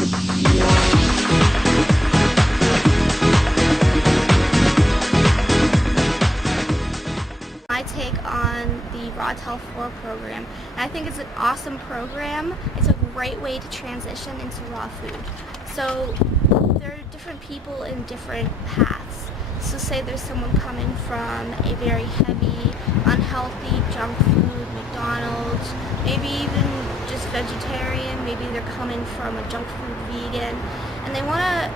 My take on the RAWTEL 4 program. And I think it's an awesome program. It's a great way to transition into raw food. So there are different people in different paths. So say there's someone coming from a very heavy, unhealthy junk food, McDonald's, maybe even just vegetarian, maybe they're coming from a junk food vegan, and they want to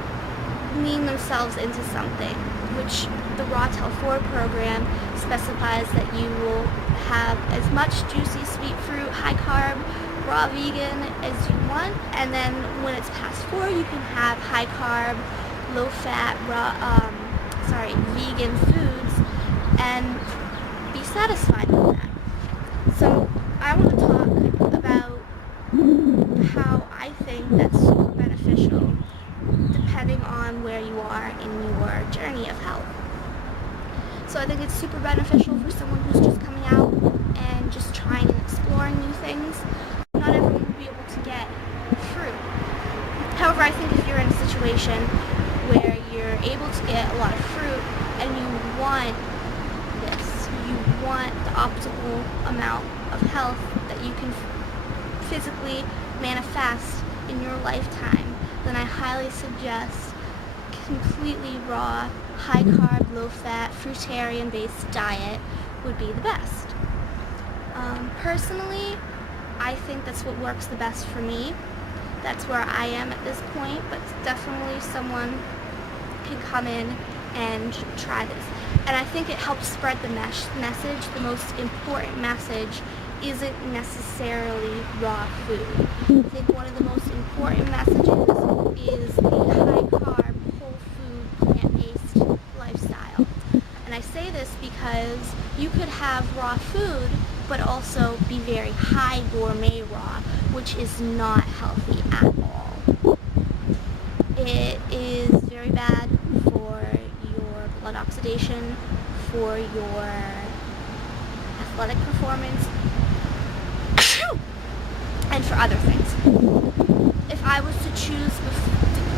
lean themselves into something, which the RAWTEL 4 program specifies that you will have as much juicy sweet fruit, high carb, raw vegan as you want, and then when it's past 4 you can have high carb, low fat, vegan foods and be satisfied with that. So I want to talk about how I think that's super beneficial depending on where you are in your journey of health. So I think it's super beneficial for someone who's just coming out and just trying and exploring new things. Not everyone will be able to get fruit. However, I think if you're in a situation where you're able to get a lot of fruit and you want this, you want the optimal amount of health that you can physically manifest in your lifetime, then I highly suggest completely raw, high carb, low fat, fruitarian based diet would be the best. Personally, I think that's what works the best for me. That's where I am at this point, but definitely someone can come in and try this. And I think it helps spread the message. The most important message isn't necessarily raw food. I think one of the most important messages is the high carb, whole food, plant-based lifestyle. And I say this because you could have raw food but also be very high gourmet raw, which is not healthy at all. It is very bad for your blood oxidation, for your athletic performance, and for other things. If I was to choose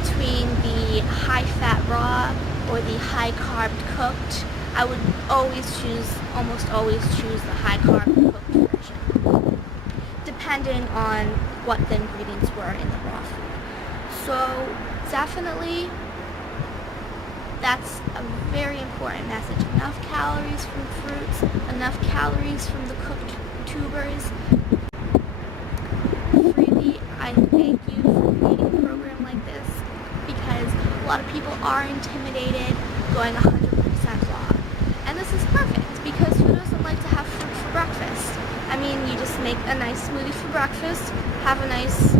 between the high-fat raw or the high-carb cooked, I would almost always choose the high-carb cooked version, depending on what the ingredients were in the raw food. So definitely, that's a very important message. Enough calories from fruits, enough calories from the cooked tubers. Freely, I thank you for creating a program like this, because a lot of people are intimidated going 100% raw. And this is perfect, because who doesn't like to have fruit for breakfast? I mean, you just make a nice smoothie for breakfast, have a nice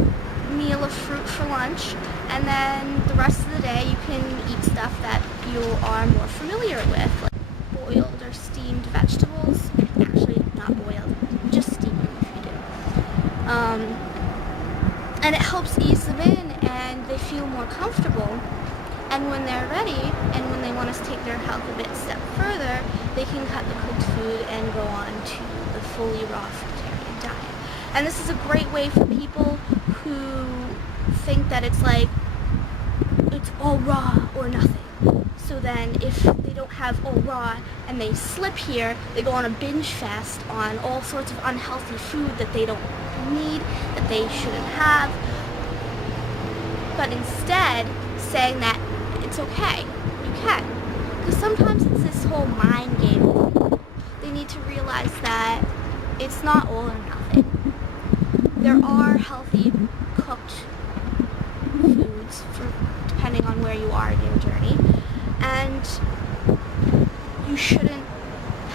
meal of fruit for lunch, and then the rest of the day you can eat stuff that you are more familiar with, like boiled or steamed vegetables. Actually, not boiled, just steamed if you do. And it helps ease them in, and they feel more comfortable. And when they're ready, and when they want to take their health a bit step further, they can cut the cooked food and go on to the fully raw fruitarian diet. And this is a great way for people who think that it's like, it's all raw or nothing. So then if they don't have all raw and they slip here, they go on a binge fast on all sorts of unhealthy food that they don't need, that they shouldn't have. But instead, saying that it's okay, you can. Because sometimes it's this whole mind game. They need to realize that it's not all or nothing. There are healthy cooked foods depending on where you are in your journey, and you shouldn't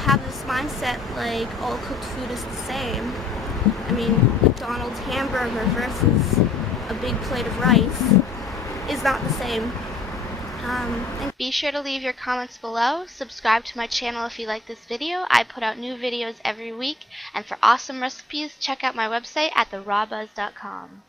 have this mindset like all cooked food is the same. I mean, McDonald's hamburger versus a big plate of rice is not the same. And be sure to leave your comments below. Subscribe to my channel if you like this video. I put out new videos every week, and for awesome recipes, check out my website at therawbuzz.com.